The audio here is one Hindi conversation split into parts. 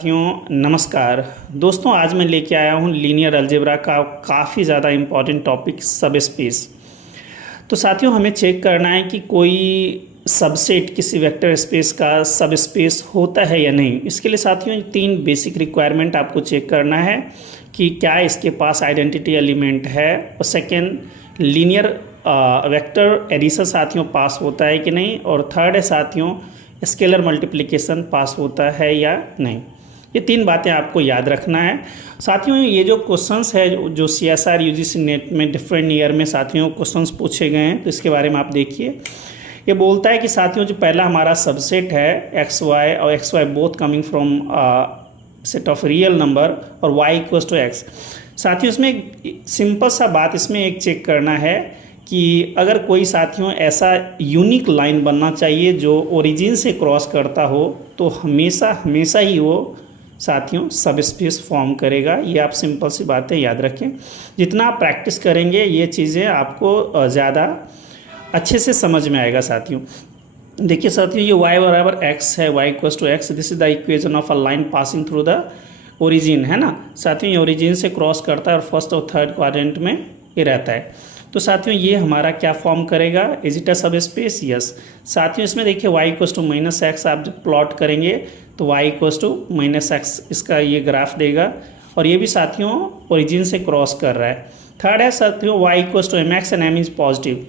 साथियों नमस्कार दोस्तों, आज मैं लेके आया हूँ लीनियर अलजेब्रा का काफ़ी ज़्यादा इम्पॉर्टेंट टॉपिक सब स्पेस। तो साथियों हमें चेक करना है कि कोई सबसेट किसी वेक्टर स्पेस का सब स्पेस होता है या नहीं। इसके लिए साथियों तीन बेसिक रिक्वायरमेंट आपको चेक करना है कि क्या इसके पास आइडेंटिटी एलिमेंट है, और सेकेंड लीनियर वेक्टर एडिशन साथियों पास होता है कि नहीं, और थर्ड है साथियों स्केलर मल्टीप्लिकेशन पास होता है या नहीं। ये तीन बातें आपको याद रखना है साथियों। ये जो क्वेश्चंस है जो CSR UGC नेट में डिफरेंट ईयर में साथियों क्वेश्चंस पूछे गए हैं, तो इसके बारे में आप देखिए। ये बोलता है कि साथियों जो पहला हमारा सबसेट है XY और XY both coming from set of real number और Y इक्वल्स टू X। साथियों इसमें एक सिंपल सा बात इसमें एक चेक करना है कि अगर कोई साथियों ऐसा यूनिक लाइन बनना चाहिए जो ओरिजिन से क्रॉस करता हो, तो हमेशा ही वो साथियों सब स्पेस फॉर्म करेगा। ये आप सिंपल सी बातें याद रखें। जितना आप प्रैक्टिस करेंगे ये चीज़ें आपको ज़्यादा अच्छे से समझ में आएगा साथियों। देखिए साथियों ये y बराबर x है, y equals to x, this is the equation of a line passing through the origin, है ना साथियों। ये ओरिजिन से क्रॉस करता है और फर्स्ट और थर्ड क्वाड्रेंट में ये रहता है। तो साथियों ये हमारा क्या फॉर्म करेगा, इज इट अ सब स्पेस? यस। साथियों इसमें देखिए y equals to minus x आप जब प्लॉट करेंगे तो y equals to minus x इसका ये ग्राफ देगा, और ये भी साथियों ओरिजिन से क्रॉस कर रहा है। थर्ड है साथियों y equals to m x and m is positive.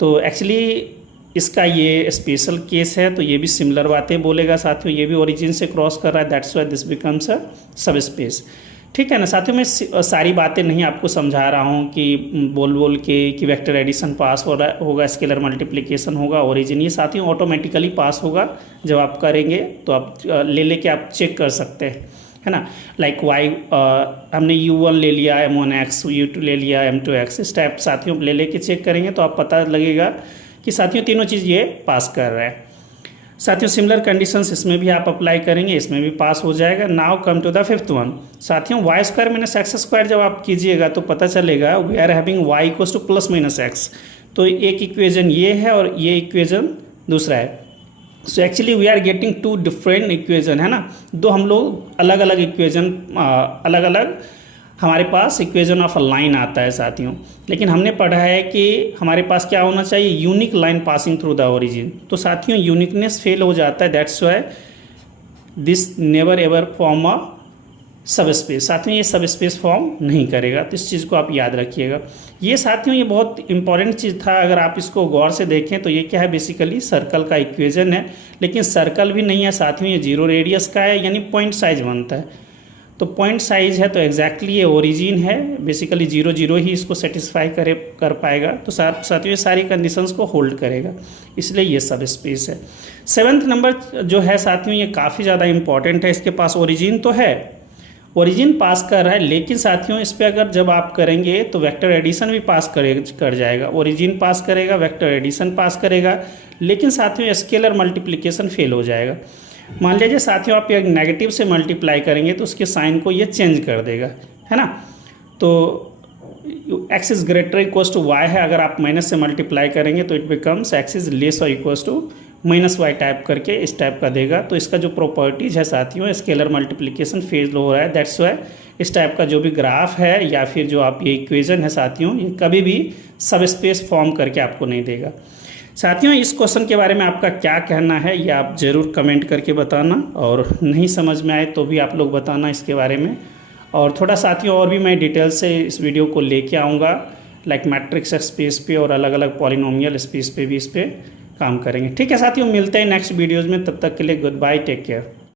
तो एक्चुअली इसका ये स्पेशल केस है, तो ये भी सिमिलर बातें बोलेगा साथियों। ये भी ओरिजिन से क्रॉस कर रहा है, that's why this becomes a सब स्पेस। ठीक है ना साथियों। मैं सारी बातें नहीं आपको समझा रहा हूँ कि बोल के कि वेक्टर एडिशन पास हो रहा होगा, स्केलर मल्टीप्लिकेशन होगा, ओरिजिन ये साथियों ऑटोमेटिकली पास होगा जब आप करेंगे। तो आप ले के आप चेक कर सकते हैं, है ना। लाइक हमने U1 ले लिया, M1X, U2 ले लिया, M2X, इस टाइप साथियों ले के चेक करेंगे तो आप पता लगेगा कि साथियों तीनों चीज़ ये पास कर रहा है। साथियों सिमिलर कंडीशंस इसमें भी आप अप्लाई करेंगे, इसमें भी पास हो जाएगा। Now come to the fifth one साथियों, Y square minus X square जब आप कीजिएगा तो पता चलेगा we are having y equals to plus minus X. तो एक इक्वेजन ये है और ये इक्वेजन दूसरा है। So actually we are getting two different equation, है ना। दो हम लोग अलग अलग इक्वेजन अलग अलग हमारे पास इक्वेशन ऑफ अ लाइन आता है साथियों। लेकिन हमने पढ़ा है कि हमारे पास क्या होना चाहिए, unique line passing through the origin. तो साथियों यूनिकनेस फेल हो जाता है, that's why this never ever form a सब स्पेस। साथियों ये सब स्पेस फॉर्म नहीं करेगा, तो इस चीज़ को आप याद रखिएगा। ये साथियों ये बहुत इंपॉर्टेंट चीज़ था, अगर आप इसको गौर से देखें तो ये क्या है, बेसिकली सर्कल का इक्वेशन है। लेकिन सर्कल भी नहीं है साथियों, ये जीरो रेडियस का है, यानी पॉइंट साइज बनता है। तो पॉइंट साइज है तो एग्जैक्टली ये ओरिजिन है, बेसिकली 0 0 ही इसको सेटिस्फाई कर पाएगा। तो साथियों ये सारी कंडीशंस को होल्ड करेगा, इसलिए ये सब स्पेस है। सेवन्थ नंबर जो है साथियों ये काफ़ी ज़्यादा इंपॉर्टेंट है। इसके पास ओरिजिन तो है, ओरिजिन पास कर रहा है, लेकिन साथियों इस पर अगर जब आप करेंगे तो वेक्टर एडिशन भी पास कर जाएगा। ओरिजिन पास करेगा, वेक्टर एडिशन पास करेगा, लेकिन साथियों स्केलर मल्टीप्लिकेशन फेल हो जाएगा। मान लीजिए साथियों आप एक नेगेटिव से मल्टीप्लाई करेंगे तो उसके साइन को ये चेंज कर देगा, है ना। तो x is greater equals to y है, अगर आप माइनस से मल्टीप्लाई करेंगे तो it becomes x is less और equals to minus y type करके इस टाइप का देगा। तो इसका जो प्रॉपर्टीज है साथियों स्केलर मल्टीप्लिकेशन फेल हो रहा है, दैट्स वाई इस टाइप का जो भी ग्राफ है या फिर जो आप ये इक्वेशन है साथियों ये कभी भी सब स्पेस फॉर्म करके आपको नहीं देगा। साथियों इस क्वेश्चन के बारे में आपका क्या कहना है ये आप ज़रूर कमेंट करके बताना, और नहीं समझ में आए तो भी आप लोग बताना इसके बारे में। और थोड़ा साथियों और भी मैं डिटेल से इस वीडियो को लेके आऊँगा, लाइक मैट्रिक्स स्पेस पे और अलग अलग पॉलिनोमियल स्पेस पे भी इस पर काम करेंगे। ठीक है साथियों, मिलते हैं नेक्स्ट वीडियोज़ में, तब तक के लिए गुड बाय, टेक केयर।